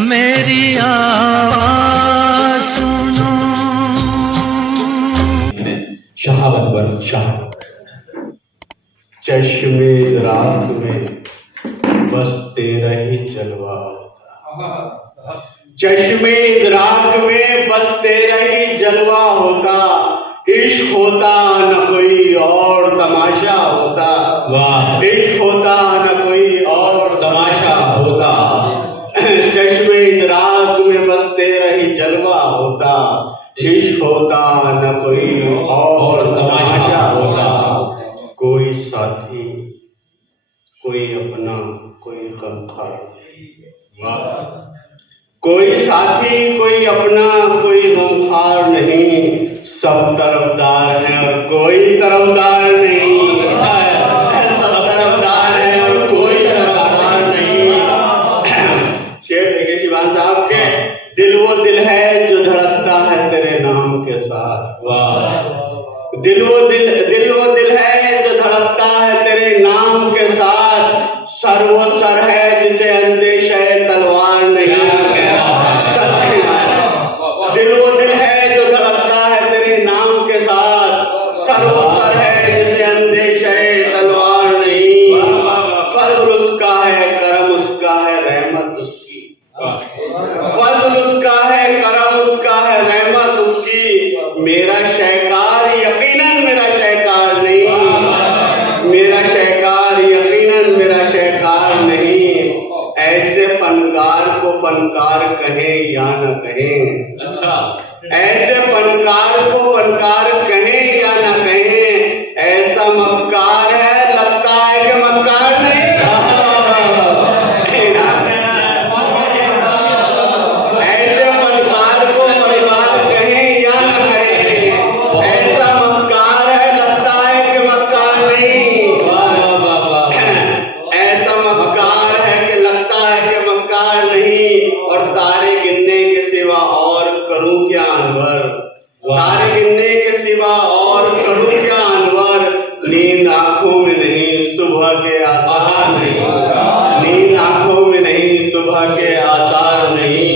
मेरी आवाज़ सुनो। शहावतवर शाह। चश्मे रात में बस तेरा ही जलवा होता, चश्मे रात में बस तेरा ही जलवा होता, इश्क होता न कोई और तमाशा होता, वाह इश्क होता न कोई और तमाशा होता, चश्मे रात में बस तेरा ही जलवा होता, इश्क होता न कोई और तमाशा होता। कोई साथी कोई अपना कोई गमखार, कोई साथी कोई अपना कोई गमखार नहीं, सब तरफदार हैं और कोई तरफदार नहीं, सब तरफदार हैं और कोई तरफदार नहीं। शेर देखिए शिवान साहब के, दिल वो दिल है जो धड़कता है तेरे नाम के साथ, वाह दिल वो दिल है जो धड़कता है तेरे नाम के साथ, सर वो सर है जिसे अंदेश है तलवार नहीं, दिल वो दिल है जो धड़कता है तेरे नाम के साथ, सर वो सर है जिसे अंदेश है तलवार नहीं, फजल उसका है करम उसका है रहमत उसकी, फजल उसका है करम उसका है रहमत उसकी, मेरा शहकार यकीनन मेरा शहकार नहीं, मेरा शहकार यकीनन मेरा शहकार नहीं, ऐसे फनकार को फनकार कहें या न कहें, अच्छा ऐसे फनकार को फनकार कहें या न कहें, ऐसा मक्कार है लगता है कि मक्कार नहीं, ऐसे फनकार को फनकार कहें या न कहें, ऐसा मक्कार है लगता है कि मक्कार नहीं, ऐसा मक्कार है कि लगता है कि मक्कार नहीं, और तारे गिनने के सिवा और करूं क्या अनवर, तारे गिनने के सिवा और करूं क्या अनवर, नींद आंखों में नहीं सुबह के आसार नहीं, नींद आंखों में नहीं सुबह के आसार नहीं,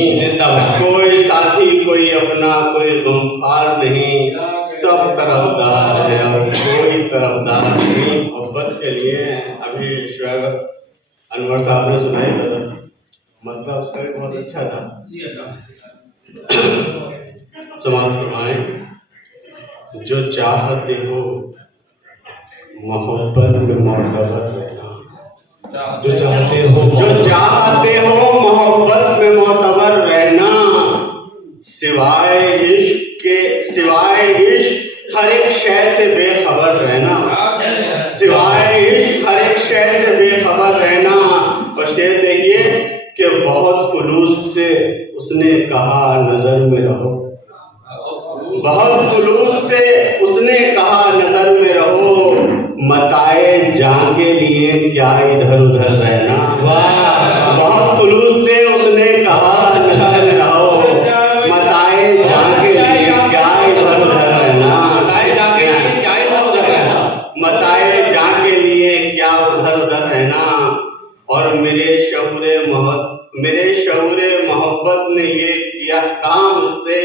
कोई साथी कोई अपना कोई गमखार नहीं, सब तरफदार है और कोई तरफदार नहीं। मोहब्बत के लिए अभी शुएब अनवर साहब ने सुनाई था, मतलब उसका भी बहुत अच्छा था। समाज फरमाएं, जो चाहते हो मोहब्बत में मोतबर रहना, जो चाहते हो मोहब्बत में मोतबर रहना, सिवाय इश्क हर एक शय से बेखबर रहना, सिवाय इश्क हर एक शय से बेखबर रहना। और शेर देखिए कि बहुत खुलूस से उसने कहा नजर में रहो, बहुत खुलूस से उसने कहा नजर में रहो, मताए जान के लिए क्या इधर उधर रहना, बहुत खुलूस से उसने कहा नजर में रहो, मताए जान के लिए क्या इधर उधर रहना, मताए जान के लिए क्या इधर उधर रहना, मताए जान के लिए क्या उधर उधर रहना। और मेरे शऊरे मोहब्बत ने ये किया काम से,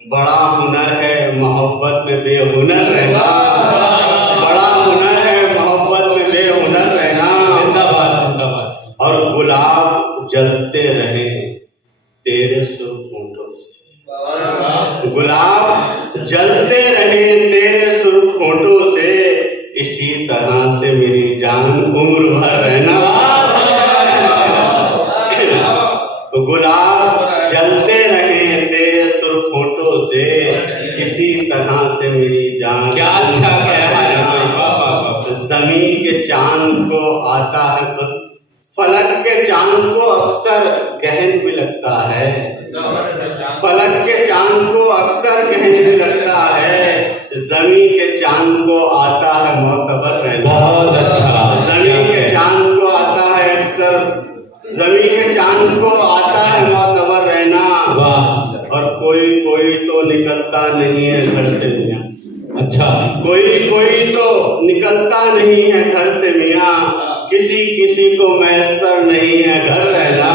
बड़ा हुनर है मोहब्बत में बेहुनर रहना, बड़ा हुनर है मोहब्बत में बेहुनर रहना। और गुलाब जलते रहे तेरे सुर्खों से, गुलाब जलते रहे तेरे सुर्खों से, इसी तरह से मेरी जान उम्र भर रहना, गुलाब जलते रहे तेरे सुर्खों से, इसी तरह से मेरी जान। क्या अच्छा कहना है। जमीन के चांद को आता है, फलक के चांद को अक्सर गहन भी लगता है, फलक के चांद को अक्सर गहन भी लगता है, जमीन के चांद को आता है मोतबर रहना, बहुत अच्छा, जमीन के चांद को आता है अक्सर, जमीन के चांद को आता है मोतबर रहना। और कोई कोई तो निकलता नहीं है घर से मियाँ, अच्छा कोई कोई तो निकलता नहीं है घर से मियाँ, किसी किसी को मैसर नहीं है घर रहना।